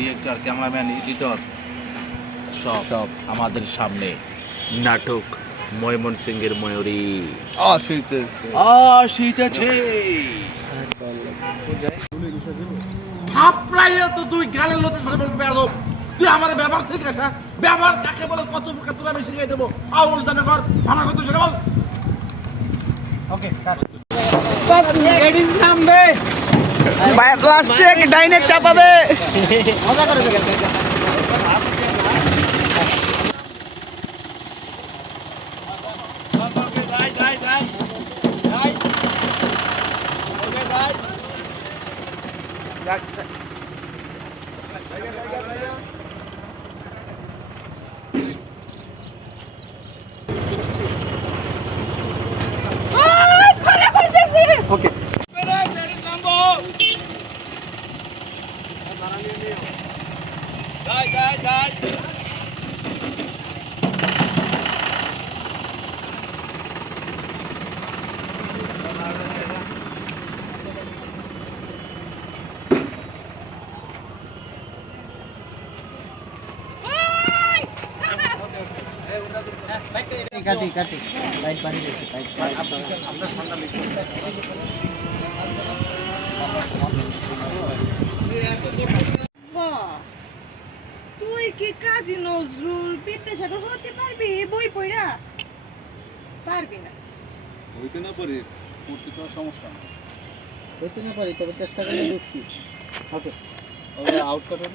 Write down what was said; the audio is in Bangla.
ডিরেক্টর, ক্যামেরাম্যান, এডিটর সব আমাদের সামনে। নাটক ময়মনসিংহের ময়ূরী আসিতেছে। থাপড়াইয়া তো তুই গালের লতে সারা বেয়াদব। তুই আমার ব্যবহার শিখাস, হ্যাঁ? ব্যবহার কাকে বলে কত প্রকার তোর আমি শিখাই দেবো। আউল জানা কর, ভাড়া কত সেটা বল। ওকে লেডিস নামবে ভাই লাস্টে ডাইনে চাপাবে মজা করে দেখেন। ওকে কাটি কাটি লাইট পানি দিচ্ছি আপনার ঠান্ডা লিখতে তুই কি কাজী নজরুল বিদ্যাসাগর হতে পারবি বই পড়া? পারবি না। হইতে না পারি পড়তে তো সমস্যা না। হইতে না পারি তবে চেষ্টা করলে দুষ্টি ওকে আউট কাটেন।